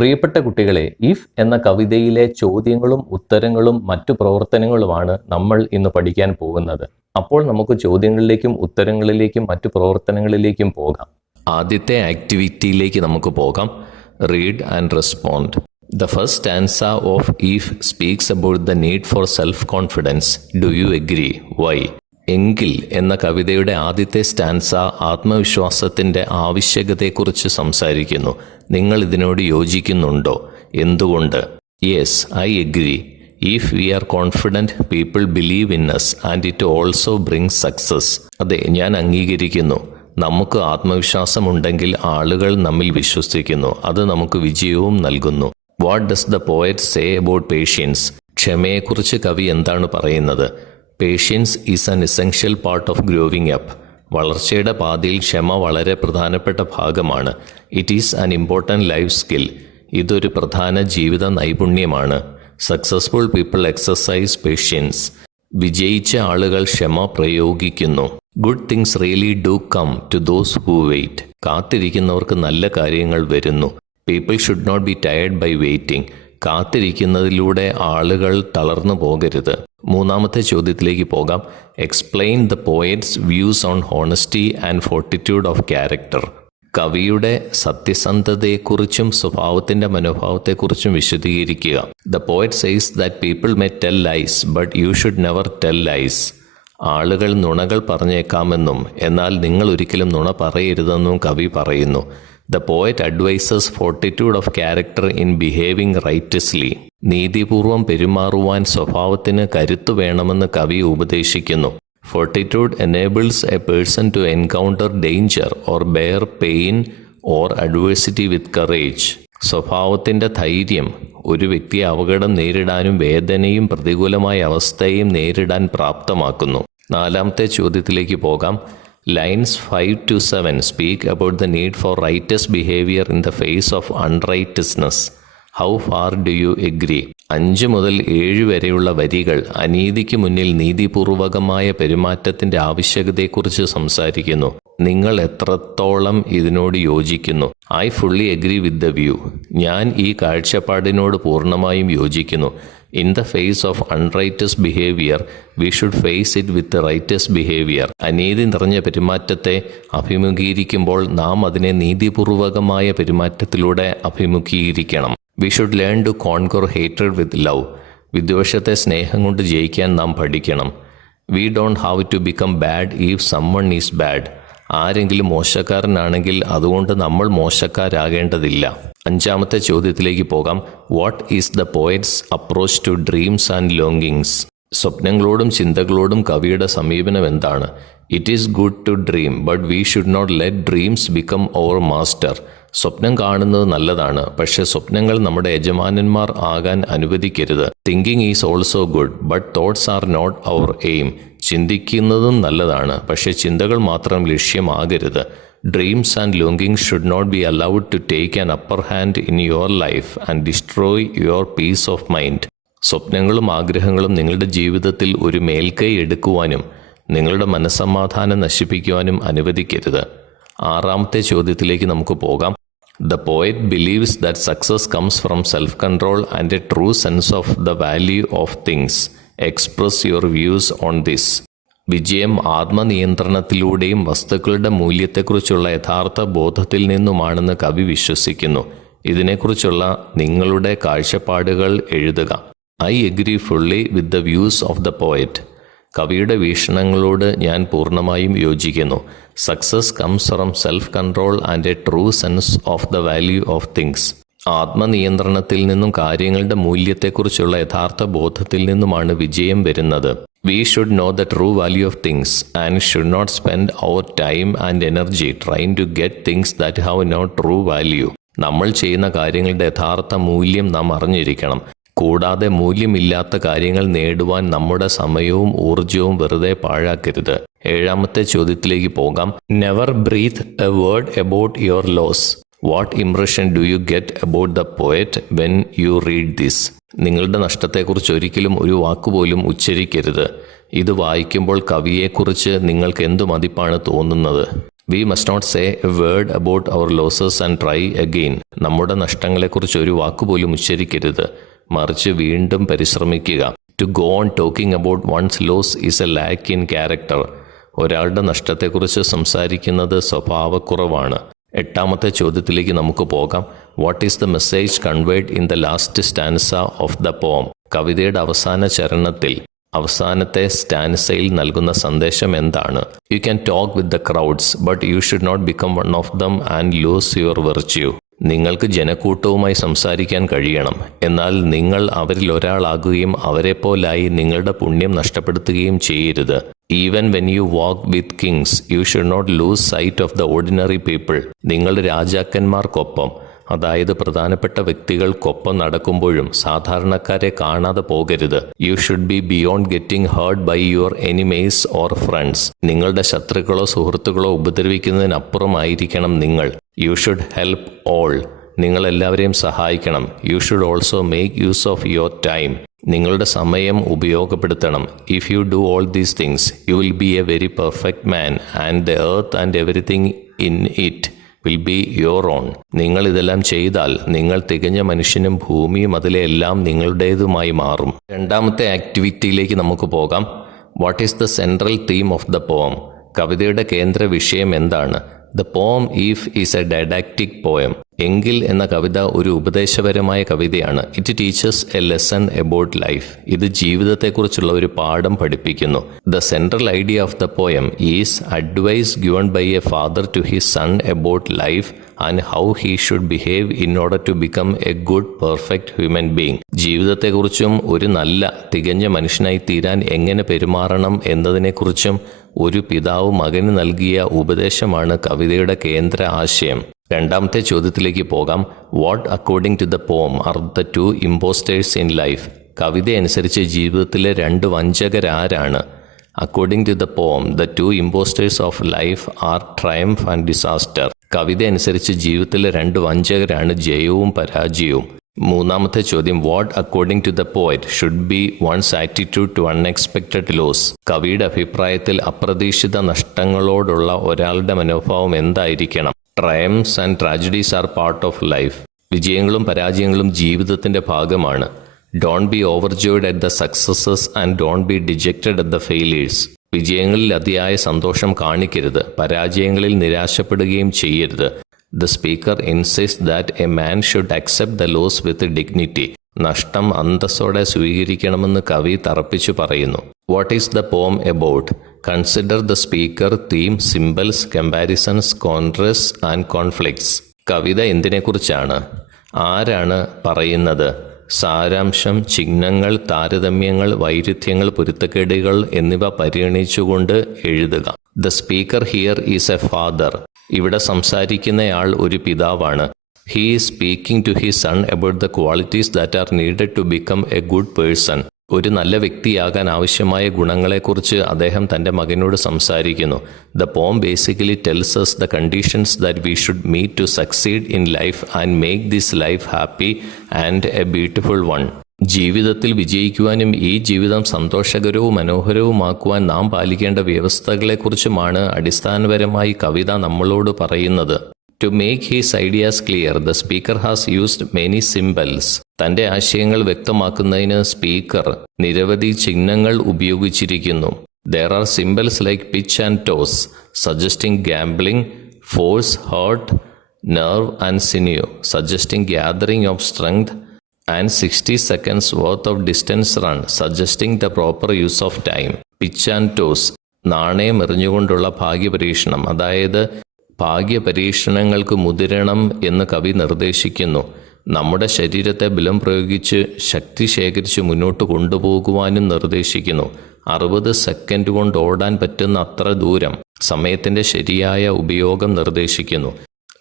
പ്രിയപ്പെട്ട കുട്ടികളെ, ഇഫ് എന്ന കവിതയിലെ ചോദ്യങ്ങളും ഉത്തരങ്ങളും മറ്റു പ്രവർത്തനങ്ങളുമാണ് നമ്മൾ ഇന്ന് പഠിക്കാൻ പോകുന്നത്. അപ്പോൾ നമുക്ക് ചോദ്യങ്ങളിലേക്കും ഉത്തരങ്ങളിലേക്കും മറ്റു പ്രവർത്തനങ്ങളിലേക്കും പോകാം. ആദ്യത്തെ ആക്ടിവിറ്റിയിലേക്ക് നമുക്ക് പോകാം. Read and respond. The first stanza of If speaks about the need for self-confidence. Do you agree? Why? എങ്കിൽ എന്ന കവിതയുടെ ആദ്യത്തെ സ്റ്റാൻസ ആത്മവിശ്വാസത്തിൻ്റെ ആവശ്യകതയെക്കുറിച്ച് സംസാരിക്കുന്നു. നിങ്ങൾ ഇതിനോട് യോജിക്കുന്നുണ്ടോ? എന്തുകൊണ്ട്? Yes, I agree. If we are confident, people believe in us and it also brings success. അതെ, ഞാൻ അംഗീകരിക്കുന്നു. നമുക്ക് ആത്മവിശ്വാസമുണ്ടെങ്കിൽ ആളുകൾ നമ്മിൽ വിശ്വസിക്കുന്നു. അത് നമുക്ക് വിജയവും നൽകുന്നു. What does the poet say about patience? ക്ഷമയെക്കുറിച്ച് കവി എന്താണ് പറയുന്നത്? Patience is an essential part of growing up. വളർച്ചയുടെ പാതയിൽ ക്ഷമ വളരെ പ്രധാനപ്പെട്ട ഭാഗമാണ്. It is an important life skill. ഇതൊരു പ്രധാന ജീവിത നൈപുണ്യമാണ്. Successful people exercise patience. വിജയിച്ച ആളുകൾ ക്ഷമ പ്രയോഗിക്കുന്നു. Good things really do come to those who wait. കാത്തിരിക്കുന്നവർക്ക് നല്ല കാര്യങ്ങൾ വരുന്നു. People should not be tired by waiting. കാത്തിരിക്കുന്നതിലൂടെ ആളുകൾ തളർന്നു പോകരുത്. മൂന്നാമത്തെ ചോദ്യത്തിലേക്ക് പോകാം. Explain the poet's views on honesty and fortitude of character. കവിയുടെ സത്യസന്ധതയെക്കുറിച്ചും സ്വഭാവത്തിൻ്റെ മനോഭാവത്തെക്കുറിച്ചും വിശദീകരിക്കുക. The poet says that people may tell lies but you should never tell lies. ആളുകൾ നുണകൾ പറഞ്ഞേക്കാമെന്നും എന്നാൽ നിങ്ങൾ ഒരിക്കലും നുണ പറയരുതെന്നും കവി പറയുന്നു. The poet advises fortitude of character in behaving righteously. നീതിപൂർവം പെരുമാറുവാൻ സ്വഭാവത്തിന് കരുത്തു വേണമെന്ന് കവി ഉപദേശിക്കുന്നു. Fortitude enables a person to encounter danger or bear pain or adversity with courage. സ്വഭാവത്തിൻ്റെ ധൈര്യം ഒരു വ്യക്തിയെ അപകടം നേരിടാനും വേദനയും പ്രതികൂലമായ അവസ്ഥയും നേരിടാൻ പ്രാപ്തമാക്കുന്നു. നാലാമത്തെ ചോദ്യത്തിലേക്ക് പോകാം. Lines 5 to 7 speak about the need for righteous behavior in the face of unrighteousness. How far do you agree? 5 മുതൽ 7 വരെയുള്ള വരികൾ അനീതിക്ക് മുന്നിൽ നീതിപൂർവകമായ പെരുമാറ്റത്തിൻ്റെ ആവശ്യകതയെക്കുറിച്ച് സംസാരിക്കുന്നു. നിങ്ങൾ എത്രത്തോളം ഇതിനോട് യോജിക്കുന്നു? I fully agree with the view. ഞാൻ ഈ കാഴ്ചപ്പാടിനോട് പൂർണ്ണമായും യോജിക്കുന്നു. In the face of unrighteous behaviour we should face it with righteous behaviour. അനീതി നിറഞ്ഞ പെരുമാറ്റത്തെ അഭിമുഖീകരിക്കുമ്പോൾ നാം അതിനെ നീതിപൂർവകമായ പെരുമാറ്റത്തിലൂടെ അഭിമുഖീകരിക്കണം. We should learn to conquer hated with love. വിദ്വേഷത്തെ സ്നേഹം കൊണ്ട് ജയിക്കാൻ നാം പഠിക്കണം. We don't have to become bad if someone is bad. ആരെങ്കിലും മോശക്കാരനാണെങ്കിൽ അതുകൊണ്ട് നമ്മൾ മോശക്കാരാകേണ്ടതില്ല. അഞ്ചാമത്തെ ചോദ്യത്തിലേക്ക് പോകാം. What is the poet's approach to dreams and longings? സ്വപ്നങ്ങളോടും ചിന്തകളോടും കവിയുടെ സമീപനം എന്താണ്? It is good to dream but we should not let dreams become our master. സ്വപ്നം കാണുന്നത് നല്ലതാണ്, പക്ഷേ സ്വപ്നങ്ങൾ നമ്മുടെ യജമാനന്മാർ ആകാൻ അനുവദിക്കരുത്. Thinking is also good but thoughts are not our aim. ചിന്തിക്കുന്നതും നല്ലതാണ്, പക്ഷേ ചിന്തകൾ മാത്രം ലക്ഷ്യമാകരുത്. Dreams and longings should not be allowed to take an upper hand in your life and destroy your peace of mind. സ്വപ്നങ്ങളും ആഗ്രഹങ്ങളും നിങ്ങളുടെ ജീവിതത്തിൽ ഒരു മേൽക്കൈ എടുക്കുവാനും നിങ്ങളുടെ മനസ്സമാധാനം നശിപ്പിക്കുവാനും അനുവദിക്കരുത്. ആറാമത്തെ ചോദ്യത്തിലേക്ക് നമുക്ക് പോകാം. The poet believes that success comes from self-control and a true sense of the value of things. Express your views on this. വിജയം ആത്മനിയന്ത്രണത്തിലൂടെയും വസ്തുക്കളുടെ മൂല്യത്തെക്കുറിച്ചുള്ള യഥാർത്ഥ ബോധത്തിൽ നിന്നുമാണെന്ന് കവി വിശ്വസിക്കുന്നു. ഇതിനെക്കുറിച്ചുള്ള നിങ്ങളുടെ കാഴ്ചപ്പാടുകൾ എഴുതുക. I agree fully with the views of the poet. കവിയുടെ വീക്ഷണങ്ങളോട് ഞാൻ പൂർണ്ണമായും യോജിക്കുന്നു. Success comes from self control and a true sense of the value of things. ആത്മനിയന്ത്രണത്തിൽ നിന്നും കാര്യങ്ങളുടെ മൂല്യത്തെക്കുറിച്ചുള്ള യഥാർത്ഥ ബോധത്തിൽ നിന്നുമാണ് വിജയം വരുന്നത്. We should know the true value of things and should not spend our time and energy trying to get things that have no true value. നമ്മൾ ചെയ്യുന്ന കാര്യങ്ങളുടെ യഥാർത്ഥ മൂല്യം നാം അറിഞ്ഞിരിക്കണം. കൂടാതെ മൂല്യമില്ലാത്ത കാര്യങ്ങൾ നേടുവാൻ നമ്മുടെ സമയവും ഊർജവും വെറുതെ പാഴാക്കരുത്. ഏഴാമത്തെ ചോദ്യത്തിലേക്ക് പോകാം. Never breathe a word about your loss. What impression do you get about the poet when you read this? നിങ്ങളുടെ നഷ്ടത്തെക്കുറിച്ച് ഒരിക്കലും ഒരു വാക്കുപോലും ഉച്ചരിക്കരുത്. ഇത് വായിക്കുമ്പോൾ കവിയെക്കുറിച്ച് നിങ്ങൾക്ക് എന്തു മതിപ്പാണ് തോന്നുന്നത്? We must not say a word about our losses and try again. നമ്മുടെ നഷ്ടങ്ങളെക്കുറിച്ച് ഒരു വാക്കുപോലും ഉച്ചരിക്കരുത്, മറിച്ച് വീണ്ടും പരിശ്രമിക്കുക. To go on talking about one's loss is a lack in character. ഒരാളുടെ നഷ്ടത്തെക്കുറിച്ച് സംസാരിക്കുന്നത് സ്വഭാവക്കുറവാണ്. എട്ടാമത്തെ ചോദ്യത്തിലേക്ക് നമുക്ക് പോകാം. What is the message conveyed in the last stanza of the poem? കവിതയുടെ അവസാന ചരണത്തിൽ, അവസാനത്തെ സ്റ്റാൻസയിൽ നൽകുന്ന സന്ദേശം എന്താണ്? You can talk with the crowds but you should not become one of them and lose your virtue. നിങ്ങൾക്ക് ജനക്കൂട്ടവുമായി സംസാരിക്കാൻ കഴിയണം, എന്നാൽ നിങ്ങൾ അവരിൽ ഒരാളാകുകയും അവരെപ്പോലായി നിങ്ങളുടെ പുണ്യം നഷ്ടപ്പെടുത്തുകയും ചെയ്യരുത്. Even when you walk with kings you should not lose sight of the ordinary people. നിങ്ങൾ രാജാക്കന്മാർക്കൊപ്പം, അതായത് പ്രധാനപ്പെട്ട വ്യക്തികൾക്കൊപ്പം നടക്കുമ്പോഴും സാധാരണക്കാരെ കാണാതെ പോകരുത്. You should be beyond getting hurt by your enemies or friends. നിങ്ങളുടെ ശത്രുക്കളോ സുഹൃത്തുക്കളോ ഉപദ്രവിക്കുന്നതിനപ്പുറമായിരിക്കണം നിങ്ങൾ. You should help all. നിങ്ങൾ എല്ലാവരെയും സഹായിക്കണം. You should also make use of your time. നിങ്ങളുടെ സമയം ഉപയോഗപ്പെടുത്തണം. If you do all these things you will be A very perfect man and the earth and everything in it will be your own. നിങ്ങൾ ഇതെല്ലാം ചെയ്താൽ നിങ്ങൾ തികഞ്ഞ മനുഷ്യനും ഭൂമിയും അതിലെ എല്ലാം നിങ്ങളുടേതുമായി മാറും. രണ്ടാമത്തെ ആക്ടിവിറ്റിയിലേക്ക് നമുക്ക് പോകാം. What is the central theme of the poem? കവിതയുടെ കേന്ദ്ര വിഷയം എന്താണ്? The poem is A didactic poem. എങ്കിൽ എന്ന കവിത ഒരു ഉപദേശപരമായ കവിതയാണ്. It teaches a lesson about life. ഇത് ജീവിതത്തെക്കുറിച്ചുള്ള ഒരു പാഠം പഠിപ്പിക്കുന്നു. The central idea of the poem is advice given by a father to his son about life and how he should behave in order to become a good perfect human being. ജീവിതത്തെക്കുറിച്ചും ഒരു നല്ല തികഞ്ഞ മനുഷ്യനായി തീരാൻ എങ്ങനെ പെരുമാറണം എന്നതിനെക്കുറിച്ചും ഒരു പിതാവ് മകന് നൽകിയ ഉപദേശമാണ് കവിതയുടെ കേന്ദ്ര ആശയം. രണ്ടാമത്തെ ചോദ്യത്തിലേക്ക് പോകാം. What according to the poem are the two impostors in life? കവിത അനുസരിച്ച് ജീവിതത്തിലെ രണ്ട് വഞ്ചകരാരാണ്? According to the poem the two impostors of life are triumph and disaster. കവിത അനുസരിച്ച് ജീവിതത്തിലെ രണ്ട് വഞ്ചകരാണ് ജയവും പരാജയവും. മൂന്നാമത്തെ ചോദ്യം. What according to the poet should be one's attitude to unexpected loss? കവിയുടെ അഭിപ്രായത്തിൽ അപ്രതീക്ഷിത നഷ്ടങ്ങളോടുള്ള ഒരാളുടെ മനോഭാവം എന്തായിരിക്കണം? Triumphs and tragedies are part of life. വിജയങ്ങളും പരാജയങ്ങളും ജീവിതത്തിന്റെ ഭാഗമാണ്. Don't be overjoyed at the successes and don't be dejected at the failures. വിജയങ്ങളിൽ അതിയായ സന്തോഷം കാണിക്കരുത്, പരാജയങ്ങളിൽ നിരാശപ്പെടുകയും ചെയ്യരുത്. The speaker insists that a man should accept the loss with dignity. നഷ്ടം അന്തസ്സോടെ സ്വീകരിക്കണമെന്ന് കവി തറപ്പിച്ചു പറയുന്നു. What is the poem about? Consider the speaker, theme, symbols, comparisons, contrasts and conflicts. കവിത എന്തിനെക്കുറിച്ചാണ്? ആരാണ് പറയുന്നത്? സാരാംശം, ചിഹ്നങ്ങൾ, താരതമ്യങ്ങൾ, വൈരുദ്ധ്യങ്ങൾ, പൊരുത്തക്കേടുകൾ എന്നിവ പരിഗണിച്ചുകൊണ്ട് എഴുതുക. The speaker here is a father. ഇവിടെ സംസാരിക്കുന്നയാൾ ഒരു പിതാവാണ്. He is speaking to his son about the qualities that are needed to become a good person. ഒരു നല്ല വ്യക്തിയാകാൻ ആവശ്യമായ ഗുണങ്ങളെക്കുറിച്ച് അദ്ദേഹം തൻ്റെ മകനോട് സംസാരിക്കുന്നു. The poem basically tells us the conditions that we should meet to succeed in life and make this life happy and a beautiful one. ജീവിതത്തിൽ വിജയിക്കുവാനും ഈ ജീവിതം സന്തോഷകരവും മനോഹരവുമാക്കുവാൻ നാം പാലിക്കേണ്ട വ്യവസ്ഥകളെക്കുറിച്ചുമാണ് അടിസ്ഥാനപരമായി കവിത നമ്മളോട് പറയുന്നത്. To make his ideas clear, the speaker has used many symbols. തൻ്റെ ആശയങ്ങൾ വ്യക്തമാക്കുന്നതിന് സ്പീക്കർ നിരവധി ചിഹ്നങ്ങൾ ഉപയോഗിച്ചിരിക്കുന്നു. There are symbols like pitch and toss, suggesting gambling, force, hurt, nerve and sinew, suggesting gathering of strength, and 60 seconds worth of distance run, suggesting the proper use of time. Pitch and toss, നാണയം എറിഞ്ഞുകൊണ്ടുള്ള ഭാഗ്യപരീക്ഷണം, അതായത് ഭാഗ്യപരീക്ഷണങ്ങൾക്ക് മുതിരണം എന്ന് കവി നിർദ്ദേശിക്കുന്നു. നമ്മുടെ ശരീരത്തെ ബലം പ്രയോഗിച്ച് ശക്തി ശേഖരിച്ച് മുന്നോട്ട് കൊണ്ടുപോകുവാനും നിർദ്ദേശിക്കുന്നു. 60 സെക്കൻഡ് കൊണ്ട് ഓടാൻ പറ്റുന്ന അത്ര ദൂരം, സമയത്തിൻ്റെ ശരിയായ ഉപയോഗം നിർദ്ദേശിക്കുന്നു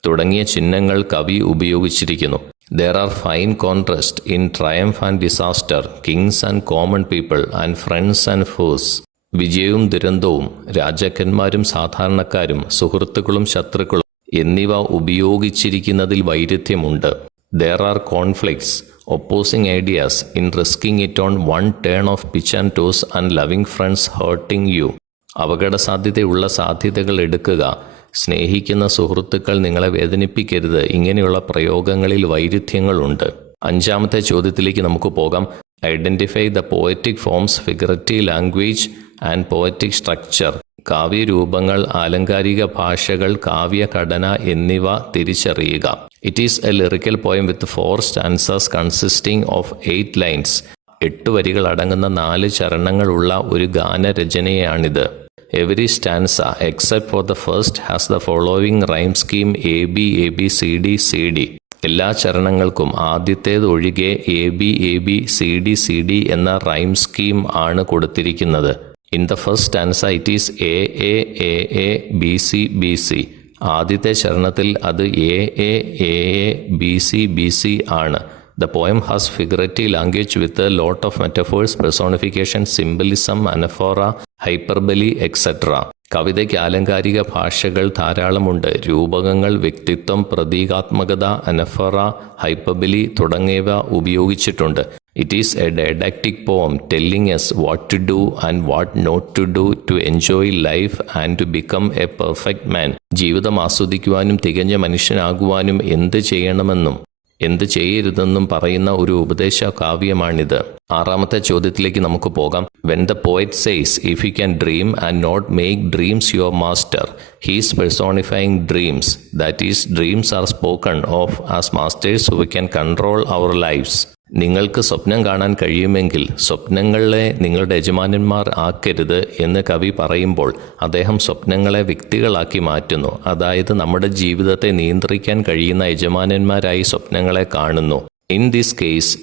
തുടങ്ങിയ ചിഹ്നങ്ങൾ കവി ഉപയോഗിച്ചിരിക്കുന്നു. There are fine contrasts in triumph and disaster, kings and common people, and friends and foes. വിജയവും ദുരന്തവും, രാജാക്കന്മാരും സാധാരണക്കാരും, സുഹൃത്തുക്കളും ശത്രുക്കളും എന്നിവ ഉപയോഗിച്ചിരിക്കുന്നതിൽ വൈരുദ്ധ്യമുണ്ട്. There are conflicts, opposing ideas in risking it on one turn of pitch and toss and loving friends hurting you. അപകടസാധ്യതയുള്ള സാധ്യതകൾ എടുക്കുക, സ്നേഹിക്കുന്ന സുഹൃത്തുക്കൾ നിങ്ങളെ വേദനിപ്പിക്കരുത്. ഇങ്ങനെയുള്ള പ്രയോഗങ്ങളിൽ വൈരുദ്ധ്യങ്ങളുണ്ട്. 5-ാമത്തെ ചോദ്യത്തിലേക്ക് നമുക്ക് പോകാം. Identify the poetic forms, figurative language and poetic structure. കാവ്യരൂപങ്ങൾ, ആലങ്കാരിക ഭാഷകൾ, കാവ്യഘടന എന്നിവ തിരിച്ചറിയുക. It is a lyrical poem with 4 stanzas consisting of 8 lines. 8 വരികൾ അടങ്ങുന്ന 4 ചരണങ്ങളുള്ള ഒരു ഗാനരചനയാണിത്. Every stanza except for the first has the following rhyme scheme AB AB CD CD. എല്ലാ ചരണങ്ങൾക്കും ആദ്യത്തേത് ഒഴികെ AB AB CD CD എന്ന റൈം സ്കീം ആണ് കൊടുത്തിരിക്കുന്നത്. In the first stanza it is A A A A B C B C. ആദ്യത്തെ ചരണത്തിൽ അത് A A A A B C B C ആണ്. The poem has figurative language with a lot of metaphors, personification, symbolism, anaphora, hyperbole, etc. കവിതയ്ക്ക് ആലങ്കാരിക ഭാഷകൾ ധാരാളമുണ്ട്. രൂപകങ്ങൾ, വ്യക്തിത്വം, പ്രതീകാത്മകത, അനഫറ, hyperbole തുടങ്ങിയവ ഉപയോഗിച്ചിട്ടുണ്ട്. It is a didactic poem telling us what to do and what not to do to enjoy life and to become a perfect man. ജീവിതം ആസ്വദിക്കുവാനും തികഞ്ഞ മനുഷ്യനാകുവാനും എന്ത് ചെയ്യണമെന്നും എന്ത് ചെയ്യരുതെന്നും പറയുന്ന ഒരു ഉപദേശ കാവ്യമാണിത്. 6-ാമത്തെ ചോദ്യത്തിലേക്ക് നമുക്ക് പോകാം. When the poet says, if you can dream and not make dreams your master, he is personifying dreams. That is, dreams are spoken of as masters who can control our lives. നിങ്ങൾക്ക് സ്വപ്നം കാണാൻ കഴിയുമെങ്കിൽ സ്വപ്നങ്ങളെ നിങ്ങളുടെ യജമാനന്മാർ ആക്കരുത് എന്ന് കവി പറയുമ്പോൾ അദ്ദേഹം സ്വപ്നങ്ങളെ വ്യക്തികളാക്കി മാറ്റുന്നു. അതായത് നമ്മുടെ ജീവിതത്തെ നിയന്ത്രിക്കാൻ കഴിയുന്ന യജമാനന്മാരായി സ്വപ്നങ്ങളെ കാണുന്നു. In this case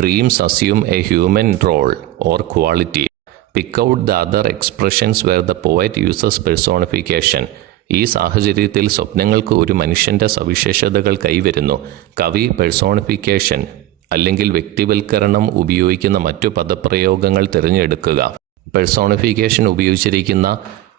dreams assume a human role or quality. Pick out the other expressions where the poet uses personification. ഈ സാഹചര്യത്തിൽ സ്വപ്നങ്ങൾക്ക് ഒരു മനുഷ്യൻ്റെ സവിശേഷതകൾ കൈവരുന്നു. കവി പെർസോണിഫിക്കേഷൻ അല്ലെങ്കിൽ വ്യക്തിവൽക്കരണം ഉപയോഗിക്കുന്ന മറ്റു പദപ്രയോഗങ്ങൾ തിരഞ്ഞെടുക്കുക. പെർസോണിഫിക്കേഷൻ ഉപയോഗിച്ചിരിക്കുന്ന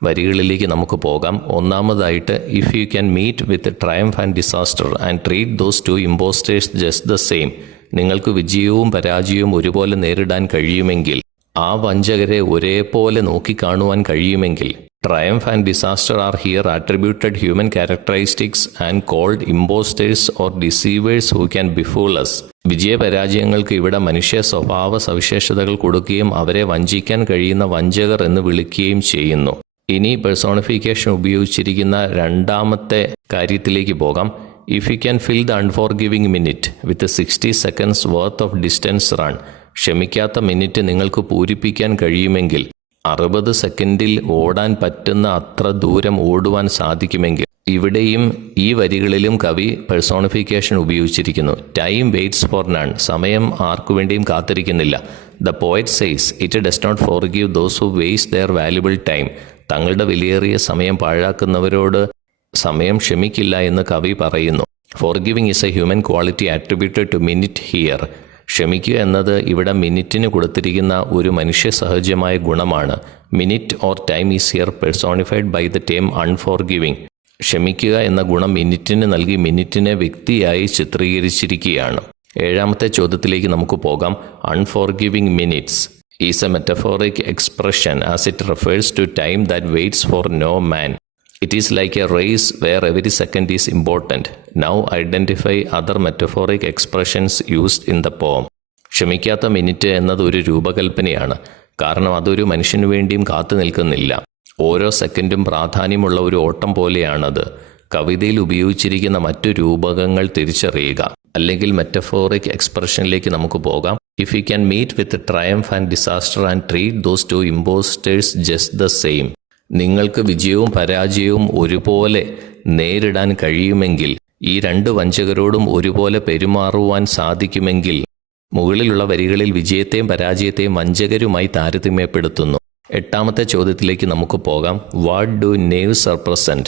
വരികളിലേക്ക് നമുക്ക് പോകാം. 1-ാമതായിട്ട്, if you can meet with triumph and disaster and treat those 2 impostors just the same. നിങ്ങൾക്ക് വിജയവും പരാജയവും ഒരുപോലെ നേരിടാൻ കഴിയുമെങ്കിൽ, ആ വഞ്ചകരെ ഒരേപോലെ നോക്കിക്കാണുവാൻ കഴിയുമെങ്കിൽ. Triumph and disaster are here attributed human characteristics and called imposters or deceivers who can befool us. വിജയപരാജയങ്ങൾക്ക് ഇവിടെ മനുഷ്യ സ്വഭാവ സവിശേഷതകൾ കൊടുക്കുകയും അവരെ വഞ്ചിക്കാൻ കഴിയുന്ന വഞ്ചകർ എന്ന് വിളിക്കുകയും ചെയ്യുന്നു. ഇനി പെർസോണിഫിക്കേഷൻ ഉപയോഗിച്ചിരിക്കുന്ന 2-ാമത്തെ കാര്യത്തിലേക്ക് പോകാം. If you can fill the unforgiving minute with a 60 seconds worth of distance run. ക്ഷമിക്കാത്ത മിനിറ്റ് നിങ്ങൾക്ക് പൂരിപ്പിക്കാൻ കഴിയുമെങ്കിൽ, 60 സെക്കൻഡിൽ ഓടാൻ പറ്റുന്ന അത്ര ദൂരം ഓടുവാൻ സാധിക്കുമെങ്കിൽ. ഇവിടെയും ഈ വരികളിലും കവി പെർസോണിഫിക്കേഷൻ ഉപയോഗിച്ചിരിക്കുന്നു. Time waits for none. സമയം ആർക്കു വേണ്ടിയും കാത്തിരിക്കുന്നില്ല. The poet says it does not forgive those who waste their valuable time. തങ്ങളുടെ വിലയേറിയ സമയം പാഴാക്കുന്നവരോട് സമയം ക്ഷമിക്കില്ല എന്ന് കവി പറയുന്നു. Forgiving is a human quality attributed to minute here. ക്ഷമിക്കുക എന്നത് ഇവിടെ മിനിറ്റിന് കൊടുത്തിരിക്കുന്ന ഒരു മനുഷ്യ സഹജമായ ഗുണമാണ്. Minute or time is here personified by the term unforgiving. ക്ഷമിക്കുക എന്ന ഗുണം മിനിറ്റിന് നൽകി മിനിറ്റിനെ വ്യക്തിയായി ചിത്രീകരിച്ചിരിക്കുകയാണ്. 7-ാമത്തെ ചോദ്യത്തിലേക്ക് നമുക്ക് പോകാം. Unforgiving minutes is a metaphoric expression as it refers to time that waits for no man. It is like a race where every second is important. Now identify other metaphoric expressions used in the poem. ക്ഷമിക്കാത്ത minute എന്നത് ഒരു രൂപകൽപ്പനയാണ്. കാരണം അതൊരു മനുഷ്യനു വേണ്ടിയും കാത്തു നിൽക്കുന്നില്ല. ഓരോ സെക്കൻഡും പ്രാധാന്യമുള്ള ഒരു ഓട്ടം പോലെയാണത്. കവിതയിൽ ഉപയോഗിച്ചിരിക്കുന്ന മറ്റു രൂപകങ്ങൾ തിരിച്ചറിയുക. അല്ലെങ്കിൽ മെറ്റഫോറിക് എക്സ്പ്രഷനിലേക്ക് നമുക്ക് പോകാം. If you can meet with triumph and disaster and treat those 2 imposters just the same. നിങ്ങൾക്ക് വിജയവും പരാജയവും ഒരുപോലെ നേരിടാൻ കഴിയുമെങ്കിൽ, ഈ 2 വഞ്ചകരോടും ഒരുപോലെ പെരുമാറുവാൻ സാധിക്കുമെങ്കിൽ. മുകളിലുള്ള വരികളിൽ വിജയത്തെയും പരാജയത്തെയും വഞ്ചകരുമായി താരതമ്യപ്പെടുത്തുന്നു. 8-ാമത്തെ ചോദ്യത്തിലേക്ക് നമുക്ക് പോകാം. What do knaves represent?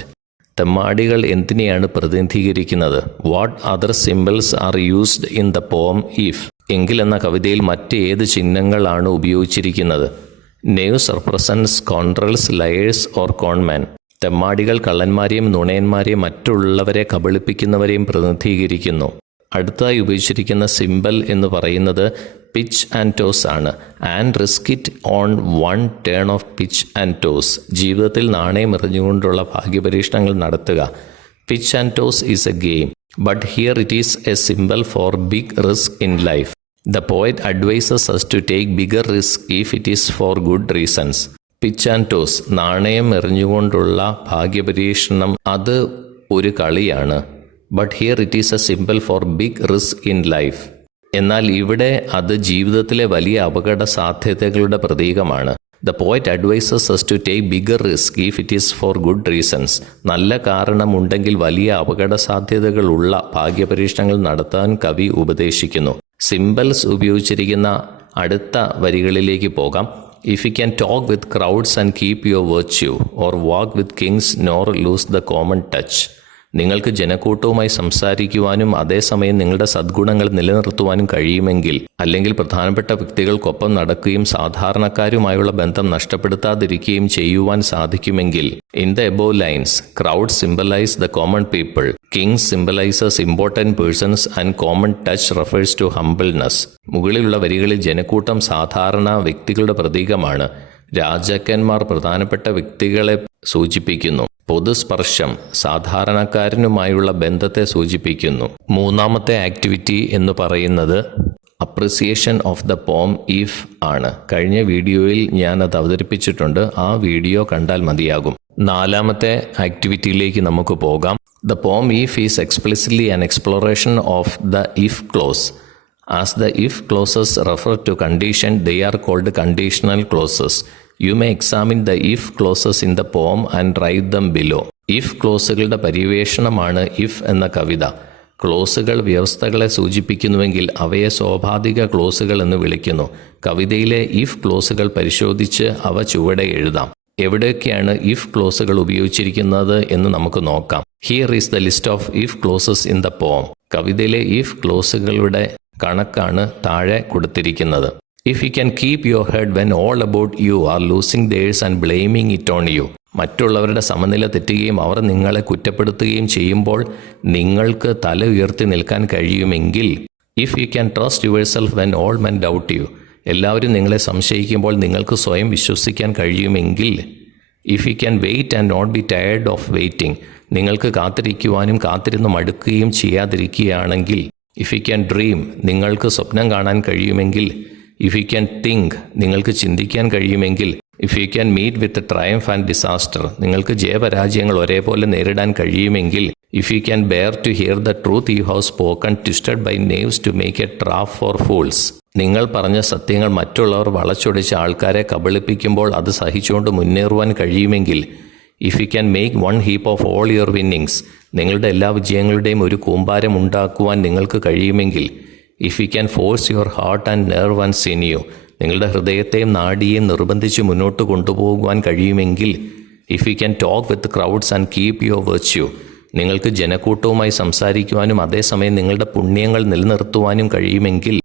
തെമ്മാടികൾ എന്തിനെയാണ് പ്രതിനിധീകരിക്കുന്നത്? What other symbols are used in the പോം ഇഫ്? എങ്കിൽ എന്ന കവിതയിൽ മറ്റ് ഏത് ചിഹ്നങ്ങളാണ് ഉപയോഗിച്ചിരിക്കുന്നത്? Knaves represents scoundrels, liars or conmen. തെമ്മാടികൾ കള്ളന്മാരെയും നുണയന്മാരെയും മറ്റുള്ളവരെ കബളിപ്പിക്കുന്നവരെയും പ്രതിനിധീകരിക്കുന്നു. അടുത്തതായി ഉപയോഗിച്ചിരിക്കുന്ന സിമ്പൽ എന്ന് പറയുന്നത് പിച്ച് ആൻഡ് ടോസ് ആണ്. And risk it on one turn of pitch and toss. ജീവിതത്തിൽ നാണയം എറിഞ്ഞുകൊണ്ടുള്ള ഭാഗ്യപരീക്ഷണങ്ങൾ നടത്തുക. Pitch and toss is a game, but here it is a symbol for big risk in life. The poet advises us to take bigger risk if it is for good reasons. Pitch and toss, നാണയം എറിഞ്ഞുകൊണ്ടുള്ള ഭാഗ്യപരീക്ഷണം, അത് ഒരു കളിയാണ്. But here it is a simple for big risk in life. എന്നാൽ ഇവിടെ അത് ജീവിതത്തിലെ വലിയ അപകട സാധ്യതകളുടെ പ്രതീകമാണ്. The poet advises us to take bigger risk if it is for good reasons. നല്ല കാരണമുണ്ടെങ്കിൽ വലിയ അപകട സാധ്യതകളുള്ള ഭാഗ്യപരീക്ഷണങ്ങൾ നടത്താൻ കവി ഉപദേശിക്കുന്നു. സിംബൽസ് ഉപയോഗിച്ചിരിക്കുന്ന അടുത്ത വരികളിലേക്ക് പോകാം. If you can talk with crowds and keep your virtue or walk with Kings nor lose the common touch. നിങ്ങൾക്ക് ജനക്കൂട്ടവുമായി സംസാരിക്കുവാനും അതേസമയം നിങ്ങളുടെ സദ്ഗുണങ്ങൾ നിലനിർത്തുവാനും കഴിയുമെങ്കിൽ, അല്ലെങ്കിൽ പ്രധാനപ്പെട്ട വ്യക്തികൾക്കൊപ്പം നടക്കുകയും സാധാരണക്കാരുമായുള്ള ബന്ധം നഷ്ടപ്പെടുത്താതിരിക്കുകയും ചെയ്യുവാൻ സാധിക്കുമെങ്കിൽ. In the above lines, crowd symbolise the common people, kings symbolises important persons and common touch refers to humbleness. മുകളിലുള്ള വരികളിൽ ജനക്കൂട്ടം സാധാരണ വ്യക്തികളുടെ പ്രതീകമാണ്. രാജാക്കന്മാർ പ്രധാനപ്പെട്ട വ്യക്തികളെ സൂചിപ്പിക്കുന്നു. പൊതുസ്പർശം സാധാരണക്കാരനുമായുള്ള ബന്ധത്തെ സൂചിപ്പിക്കുന്നു. മൂന്നാമത്തെ ആക്ടിവിറ്റി എന്ന് പറയുന്നത് appreciation of the poem if ആണ്. കഴിഞ്ഞ വീഡിയോയിൽ ഞാൻ അത് അവതരിപ്പിച്ചിട്ടുണ്ട്, ആ വീഡിയോ കണ്ടാൽ മതിയാകും. നാലാമത്തെ ആക്ടിവിറ്റിയിലേക്ക് നമുക്ക് പോകാം. The poem if is explicitly an exploration of the if clause. As the if clauses refer to condition, they are called conditional clauses. You may examine the if clauses in the poem and write them below. if ക്ലോസുകളുടെ പര്യവേഷണമാണ് if എന്ന കവിത. ക്ലോസുകൾ വ്യവസ്ഥകളെ സൂചിപ്പിക്കുന്നുവെങ്കിൽ അവയെ സ്വാഭാവിക ക്ലോസുകൾ എന്ന് വിളിക്കുന്നു. കവിതയിലെ ഇഫ് ക്ലോസുകൾ പരിശോധിച്ച് അവ ചുവടെ എഴുതാം. എവിടെയൊക്കെയാണ് ഇഫ് ക്ലോസുകൾ ഉപയോഗിച്ചിരിക്കുന്നത് എന്ന് നമുക്ക് നോക്കാം. Here is the list of if clauses in the poem. കവിതയിലെ ഇഫ് ക്ലോസുകളുടെ കണക്കാണ് താഴെ കൊടുത്തിരിക്കുന്നത്. If you can keep your head when all about you are losing theirs and blaming it on you. മറ്റുള്ളവരുടെ സമനില തെറ്റുകയും അവർ നിങ്ങളെ കുറ്റപ്പെടുത്തുകയും ചെയ്യുമ്പോൾ നിങ്ങൾക്ക് തല ഉയർത്തി നിൽക്കാൻ കഴിയുമെങ്കിൽ. If you can trust yourself when all men doubt you. എല്ലാവരും നിങ്ങളെ സംശയിക്കുമ്പോൾ നിങ്ങൾക്ക് സ്വയം വിശ്വസിക്കാൻ കഴിയുമെങ്കിൽ. If you can wait and not be tired of waiting. നിങ്ങൾക്ക് കാത്തിരിക്കുവാനും കാത്തിരുന്ന് മടുക്കുകയും ചെയ്യാതിരിക്കുകയാണെങ്കിൽ. If you can dream. നിങ്ങൾക്ക് സ്വപ്നം കാണാൻ കഴിയുമെങ്കിൽ. If you can think, നിങ്ങൾക്ക് ചിന്തിക്കാൻ കഴിയുമെങ്കിൽ. If you can meet with triumph and disaster, നിങ്ങൾക്ക് ജയപരാജയങ്ങൾ ഒരേപോലെ നേരിടാൻ കഴിയുമെങ്കിൽ. If you can bear to hear the truth you have spoken, twisted by knaves to make a trap for fools. നിങ്ങൾ പറഞ്ഞ സത്യങ്ങൾ മറ്റുള്ളവർ വളച്ചൊടിച്ച ആൾക്കാരെ കബളിപ്പിക്കുമ്പോൾ അത് സഹിച്ചുകൊണ്ട് മുന്നേറുവാൻ കഴിയുമെങ്കിൽ. If you can make one heap of all your winnings, നിങ്ങളുടെ എല്ലാ വിജയങ്ങളുടെയും ഒരു കൂമ്പാരം ഉണ്ടാക്കുവാൻ നിങ്ങൾക്ക് കഴിയുമെങ്കിൽ. If you can force your heart and nerve and sinew, നിങ്ങളുടെ ഹൃദയത്തെയും നാഡിയെയും നിർബന്ധിച്ച് മുന്നോട്ട് കൊണ്ടുപോകുവാൻ കഴിയുമെങ്കിൽ. If you can talk with crowds and keep your virtue, നിങ്ങൾക്ക് ജനക്കൂട്ടവുമായി സംസാരിക്കുവാനും അതേസമയം നിങ്ങളുടെ പുണ്യങ്ങൾ നിലനിർത്തുവാനും കഴിയുമെങ്കിൽ.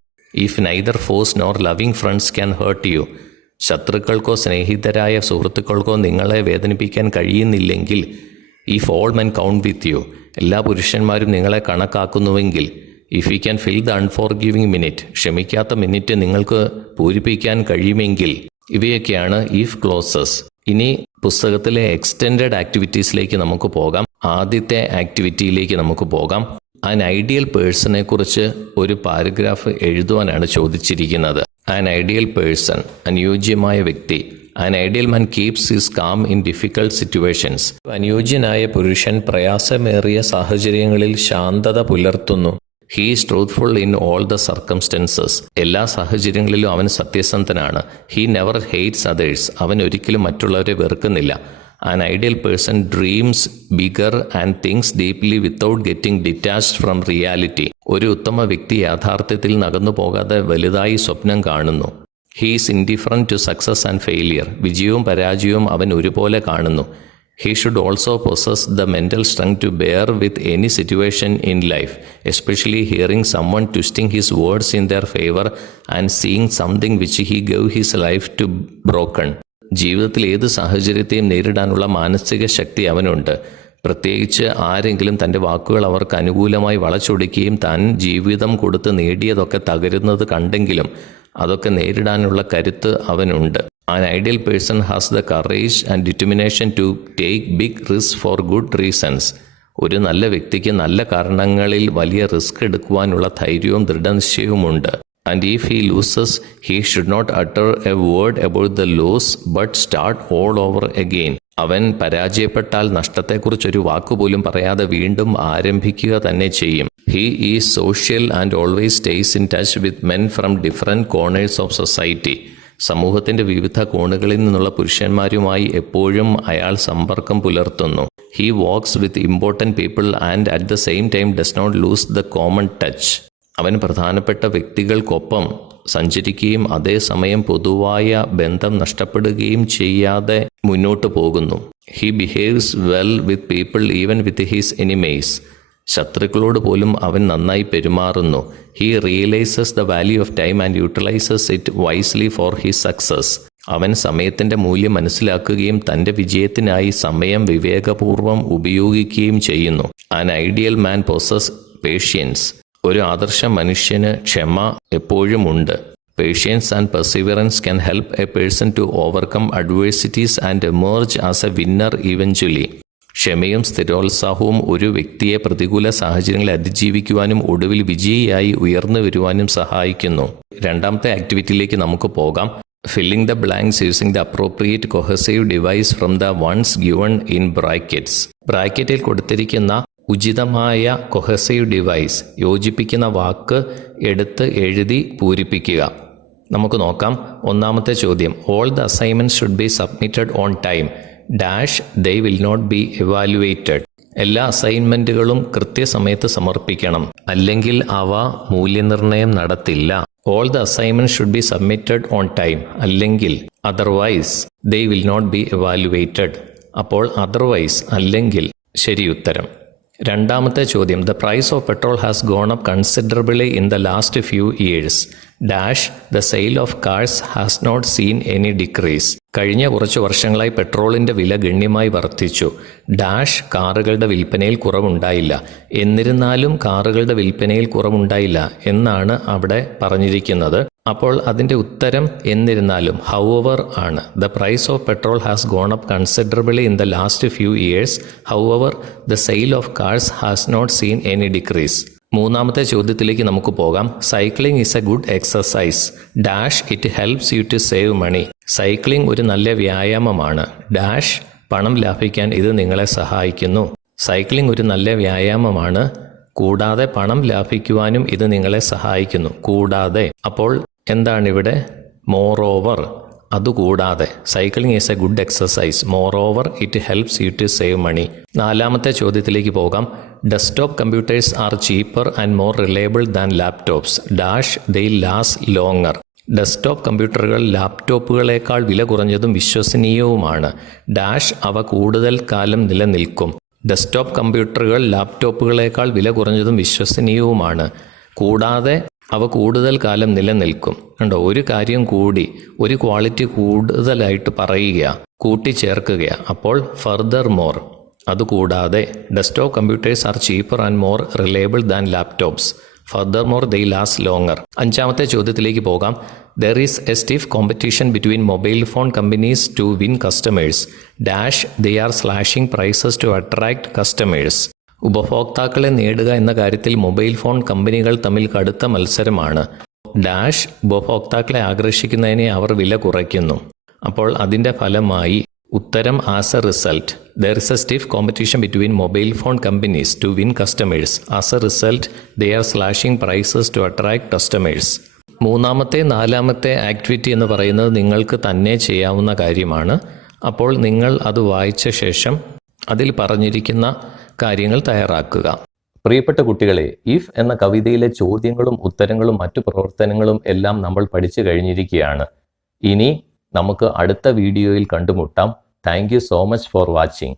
If neither foes nor loving friends can hurt you, ശത്രുക്കൾക്കോ സ്നേഹിതരായ സുഹൃത്തുക്കൾക്കോ നിങ്ങളെ വേദനിപ്പിക്കാൻ കഴിയുന്നില്ലെങ്കിൽ. If all men count with you, എല്ലാ പുരുഷന്മാരും നിങ്ങളെ കണക്കാക്കുന്നുവെങ്കിൽ. If you can fill the unforgiving minute, ക്ഷമിക്കാത്ത മിനിറ്റ് നിങ്ങൾക്ക് പൂരിപ്പിക്കാൻ കഴിയുമെങ്കിൽ. ഇവയൊക്കെയാണ് ഇഫ് ക്ലോസസ്. ഇനി പുസ്തകത്തിലെ എക്സ്റ്റെൻഡഡ് ആക്ടിവിറ്റീസിലേക്ക് നമുക്ക് പോകാം. ആദ്യത്തെ ആക്ടിവിറ്റിയിലേക്ക് നമുക്ക് പോകാം. ആൻ ഐഡിയൽ പേഴ്സണെ കുറിച്ച് ഒരു പാരഗ്രാഫ് എഴുതുവാനാണ് ചോദിച്ചിരിക്കുന്നത്. ആൻ ഐഡിയൽ പേഴ്സൺ, അനുയോജ്യമായ വ്യക്തി. An ideal man keeps his calm in difficult situations. അനുയോജ്യനായ പുരുഷൻ പ്രയാസമേറിയ സാഹചര്യങ്ങളിൽ ശാന്തത പുലർത്തുന്നു. He is truthful in all the circumstances. എല്ലാ സാഹചര്യങ്ങളിലും അവൻ സത്യസന്ധനാണ്. He never hates others. അവൻ ഒരിക്കലും മറ്റുള്ളവരെ വെറുക്കുന്നില്ല. An ideal person dreams bigger and thinks deeply without getting detached from reality. ഒരു ഉത്തമ വ്യക്തി യാഥാർത്ഥ്യത്തിൽ നകന്നു പോകാതെ വലുതായി സ്വപ്നം കാണുന്നു. He is indifferent to success and failure. വിജയവും പരാജയവും അവൻ ഒരുപോലെ കാണുന്നു. He should also possess the mental strength to bear with any situation in life, especially hearing someone twisting his words in their favor and seeing something which he gave his life to broken. ജീവിതത്തിൽ ഏത് സാഹചര്യത്തെയും നേരിടാനുള്ള മാനസിക ശക്തി അവനുണ്ട്. പ്രത്യേകിച്ച് ആരെങ്കിലും തൻ്റെ വാക്കുകൾ അവർക്ക് അനുകൂലമായി വളച്ചൊടിക്കുകയും താൻ ജീവിതം കൊടുത്ത് നേടിയതൊക്കെ തകരുന്നത് കണ്ടെങ്കിലും അതൊക്കെ നേരിടാനുള്ള കരുത്ത് അവനുണ്ട്. An ideal person has the courage and determination to take big risks for good reasons. ഒരു നല്ല വ്യക്തിക്ക് നല്ല കാരണങ്ങളിൽ വലിയ റിസ്ക് എടുക്കുവാനുള്ള ധൈര്യവും ദൃഢനിശ്ചയവുമുണ്ട്. And if he loses, he should not utter a word about the loss but start all over again. അവൻ പരാജയപ്പെട്ടാൽ നഷ്ടത്തെക്കുറിച്ചൊരു വാക്കുപോലും പറയാതെ വീണ്ടും ആരംഭിക്കുക തന്നെ ചെയ്യും. He is social and always stays in touch with men from different corners of society. സമൂഹത്തിന്റെ വിവിധ കോണുകളിൽ നിന്നുള്ള പുരുഷന്മാരുമായി എപ്പോഴും അയാൾ സമ്പർക്കം പുലർത്തുന്നു. He walks with important people and at the same time does not lose the common touch. അവൻ പ്രധാനപ്പെട്ട വ്യക്തികൾക്കൊപ്പം സഞ്ചരിക്കുകയും അതേസമയം പൊതുവായ ബന്ധം നഷ്ടപ്പെടുകയും ചെയ്യാതെ മുന്നോട്ട് പോകുന്നു. He behaves well with people even with his enemies. ശത്രുക്കളോട് പോലും അവൻ നന്നായി പെരുമാറുന്നു. He realizes the value of time and utilizes it wisely for his success. അവൻ സമയത്തിൻ്റെ മൂല്യം മനസ്സിലാക്കുകയും തൻ്റെ വിജയത്തിനായി സമയം വിവേകപൂർവ്വം ഉപയോഗിക്കുകയും ചെയ്യുന്നു. An ideal man possesses patience. ഒരു ആദർശ മനുഷ്യന് ക്ഷമ എപ്പോഴും ഉണ്ട്. Patience and perseverance can help a person to overcome adversities and emerge as a winner eventually. ക്ഷമയും സ്ഥിരോത്സാഹവും ഒരു വ്യക്തിയെ പ്രതികൂല സാഹചര്യങ്ങളെ അതിജീവിക്കുവാനും ഒടുവിൽ വിജയിയായി ഉയർന്നു വരുവാനും സഹായിക്കുന്നു. രണ്ടാമത്തെ ആക്ടിവിറ്റിയിലേക്ക് നമുക്ക് പോകാം. Filling the blanks using the appropriate cohesive device from the ones given in brackets. ബ്രാക്കറ്റിൽ കൊടുത്തിരിക്കുന്ന ഉചിതമായ കൊഹസീവ് ഡിവൈസ്, യോജിപ്പിക്കുന്ന വാക്ക് എടുത്ത് എഴുതി പൂരിപ്പിക്കുക. നമുക്ക് നോക്കാം. ഒന്നാമത്തെ ചോദ്യം, all the assignments should be submitted on time dash they will not be evaluated. എല്ലാ അസൈൻമെൻറ്റുകളും കൃത്യസമയത്ത് സമർപ്പിക്കണം, അല്ലെങ്കിൽ അവ മൂല്യനിർണ്ണയം നടത്തില്ല. All the assignment should be submitted on time, അല്ലെങ്കിൽ otherwise they will not be evaluated. അപ്പോൾ അതർവൈസ്, അല്ലെങ്കിൽ ശരി ഉത്തരം. രണ്ടാമത്തെ ചോദ്യം, the price of petrol has gone up considerably in the last few years dash the sale of cars has not seen any decrease. കഴിഞ്ഞ കുറച്ച് വർഷങ്ങളായി പെട്രോളിൻ്റെ വില ഗണ്യമായി വർദ്ധിച്ചു. ഡാഷ് കാറുകളുടെ വിൽപ്പനയിൽ കുറവുണ്ടായില്ല. എന്നിരുന്നാലും കാറുകളുടെ വിൽപ്പനയിൽ കുറവുണ്ടായില്ല എന്നാണ് അവിടെ പറഞ്ഞിരിക്കുന്നത്. അപ്പോൾ അതിൻ്റെ ഉത്തരം എന്നിരുന്നാലും ഹൗവർ ആണ്. The price of petrol has gone up considerably in the last few years however the sale of cars has not seen any decrease. മൂന്നാമത്തെ ചോദ്യത്തിലേക്ക് നമുക്ക് പോകാം. Cycling is a good exercise dash it helps you to save money. Cycling ഒരു നല്ല വ്യായാമമാണ് dash പണം ലാഭിക്കാൻ ഇത് നിങ്ങളെ സഹായിക്കുന്നു. സൈക്ലിംഗ് ഒരു നല്ല വ്യായാമമാണ്, കൂടാതെ പണം ലാഭിക്കുവാനും ഇത് നിങ്ങളെ സഹായിക്കുന്നു. കൂടാതെ, അപ്പോൾ എന്താണിവിടെ? മോർ ഓവർ, അതുകൂടാതെ. Cycling is a good exercise, moreover it helps you to save money. നാലാമത്തെ ചോദ്യത്തിലേക്ക് പോകാം. Desktop computers are cheaper and more reliable than laptops dash they last longer. Desktop കമ്പ്യൂട്ടറുകൾ ലാപ്ടോപ്പുകളേക്കാൾ വില കുറഞ്ഞതും വിശ്വസനീയവുമാണ് ഡാഷ് അവ കൂടുതൽ കാലം നിലനിൽക്കും. ഡെസ്ക്ടോപ്പ് കമ്പ്യൂട്ടറുകൾ ലാപ്ടോപ്പുകളേക്കാൾ വില കുറഞ്ഞതും വിശ്വസനീയവുമാണ്, കൂടാതെ അവ കൂടുതൽ കാലം നിലനിൽക്കും. കണ്ടോ, ഒരു കാര്യം കൂടി, ഒരു ക്വാളിറ്റി കൂടുതലായിട്ട് പറയുക, കൂട്ടിച്ചേർക്കുക. അപ്പോൾ ഫർദർ മോർ, അതുകൂടാതെ. Desktop computers are cheaper and more reliable than laptops. Furthermore they last longer. അഞ്ചാമത്തെ ചോദ്യത്തിലേക്ക് പോകാം. There is a stiff competition between mobile phone companies to win customers dash they are slashing prices to attract customers. ഉപഭോക്താക്കളെ നേടുക എന്ന കാര്യത്തിൽ mobile phone കമ്പനികൾ തമ്മിൽ കടുത്ത മത്സരമാണ് ഡാഷ് ഉപഭോക്താക്കളെ ആകർഷിക്കുന്നതിനെ അവർ വില കുറയ്ക്കുന്നു. അപ്പോൾ അതിൻ്റെ ഫലമായി ഉത്തരം as a result. There is a stiff competition between mobile phone companies to win customers. As a result they are slashing prices to attract customers. മൂന്നാമത്തെ നാലാമത്തെ ആക്ടിവിറ്റി എന്ന് പറയുന്നത് നിങ്ങൾക്ക് തന്നെ ചെയ്യാവുന്ന കാര്യമാണ്. അപ്പോൾ നിങ്ങൾ അത് വായിച്ച ശേഷം അതിൽ പറഞ്ഞിരിക്കുന്ന കാര്യങ്ങൾ തയ്യാറാക്കുക. പ്രിയപ്പെട്ട കുട്ടികളെ, ഇഫ് എന്ന കവിതയിലെ ചോദ്യങ്ങളും ഉത്തരങ്ങളും മറ്റു പ്രവർത്തനങ്ങളും എല്ലാം നമ്മൾ പഠിച്ചു കഴിഞ്ഞിരിക്കുകയാണ്. ഇനി നമുക്ക് അടുത്ത വീഡിയോയിൽ കണ്ടുമുട്ടാം. Thank you so much for watching.